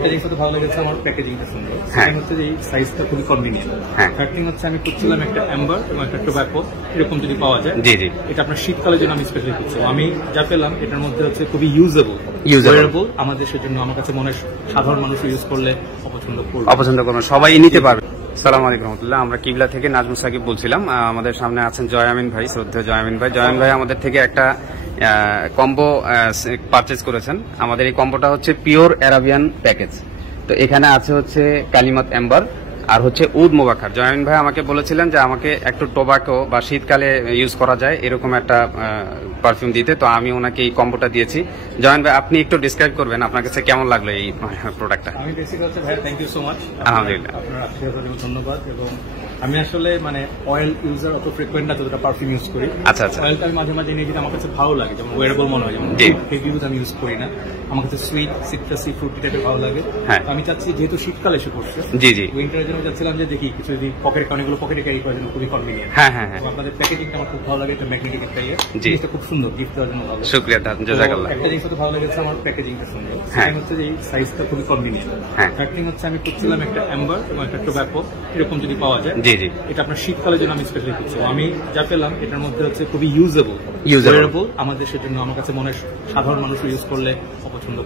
একটা জিনিস তো ভালো লেগেছে আমার প্যাকেজিংটা সুন্দর। সেকেন্ড হচ্ছে যে এই সাইজটা খুবই কনভিনিয়েন্ট। থার্ড থিং হচ্ছে আমি খুঁজছিলাম একটা অ্যাম্বার এবং একটা টোব্যাকো এরকম যদি পাওয়া যায়। জি জি, এটা আপনার শীতকালের জন্য আমি স্পেশালি খুঁজছিলাম। আমি যা পেলাম এটার মধ্যে হচ্ছে খুবই ইউজেবল আমাদের দেশের জন্য। আমার কাছে মনে হয় সাধারণ মানুষ ইউজ করলে অপছন্দ করবে, সবাই নিতে পারবে। আসসালামু আলাইকুম রহমতুল্লাহ। আমরা কিবলা থেকে নাজমুল সাকিব বলছিলাম। আমাদের সামনে আছেন জয়ামিন ভাই, শ্রদ্ধেয় জয়ামিন ভাই। জয়ামিন ভাই আমাদের থেকে একটা কম্বো পারচেজ করেছেন। আমাদের এই কম্বোটা হচ্ছে পিওর অ্যারাবিয়ান প্যাকেজ। তো এখানে আছে হচ্ছে কালিমাত এম্বার আর হচ্ছে উদ মোবাখার। জয়ামিন ভাই আমাকে বলেছিলেন যে আমাকে একটু টোবাকো বা শীতকালে ইউজ করা যায় এরকম একটা পারফিউম দিতে, তো আমি ওনাকে এই কম্বোটা দিয়েছি। জয়ামিন ভাই, আপনি একটু ডিসক্রাইব করবেন আপনার কাছে কেমন লাগলো এই প্রোডাক্টটা? আমি বেসিক্যালি হচ্ছে ভাই থ্যাংক ইউ সো মাচ, আলহামদুলিল্লাহ, আপনার আশীর্বাদ ধন্যবাদ। এবং আমি আসলে মানে অয়েল ইউজার অত ফ্রিকোয়েন্ট না যতটা পারফিউম ইউজ করি। আচ্ছা আচ্ছা, অয়েলটা আমি মাঝে মাঝে নিয়ে যেটা আমার কাছে ভালো লাগে, যেমন ওয়েরেবল মনে হয়, যেমন হেভি ইউজ আমি ইউজ করি না। আমার কাছে সুইট সিট্রাসি ফ্রুটি টাইপের ভালো লাগে। আমি চাচ্ছি যেহেতু শীতকাল এসে পড়ছে, জি জি, উইন্টারের জন্য চাচ্ছিলাম যে দেখি কিছু যদি পকেটে অনেকগুলো পকেটে ক্যারি করার জন্য খুবই কনভিনিয়েন্ট। হ্যাঁ হ্যাঁ হ্যাঁ, আপনাদের প্যাকেজিংটা আমার খুব ভালো লাগে, এটা ম্যাগনেটিক একটা জিনিসটা খুব সুন্দর, গিফট দেওয়ার জন্য ভালো। শুকরিয়া, জাযাকাল্লাহ। একটা জিনিস তো ভালো লেগেছে আমার প্যাকেজিংটা সুন্দর। সেকেন্ড হচ্ছে যে এই সাইজটা খুবই কনভিনিয়েন্ট। থার্ড থিং হচ্ছে আমি খুঁজছিলাম একটা অ্যাম্বার এবং একটা টোব্যাকো এরকম যদি পাওয়া যায়। জি জি, এটা আপনার শীতকালের জন্য আমি স্পেশালি খুঁজছিলাম। আমি যা পেলাম এটার মধ্যে হচ্ছে খুবই ইউজেবল আমাদের দেশের জন্য। আমার কাছে মনে হয় সাধারণ মানুষ ইউজ করলে অপছন্দ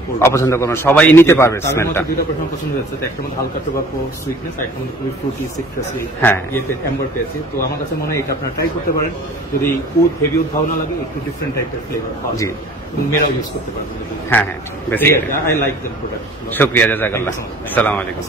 করবে, সবাই নিতে পারবে। স্মেলটা দুটো প্রথম পছন্দ হয়েছে, তো একটা মধ্যে হালকা টোবাকো সুইটনেস, একটা মধ্যে খুবই ফ্রুটি সিট্রাসি অ্যাম্বার পেয়েছি। তো আমার কাছে মনে হয় এটা আপনারা ট্রাই করতে পারেন। যদি উড হেভি উড ভালো না লাগে, একটু ডিফারেন্ট টাইপের ফ্লেভার পাওয়া যায়, মেয়েরাও ইউজ করতে পারবেন। হ্যাঁ হ্যাঁ, আই লাইক দ্য প্রোডাক্ট। শুকরিয়া, জাযাকাল্লাহ। আসসালামু আলাইকুম।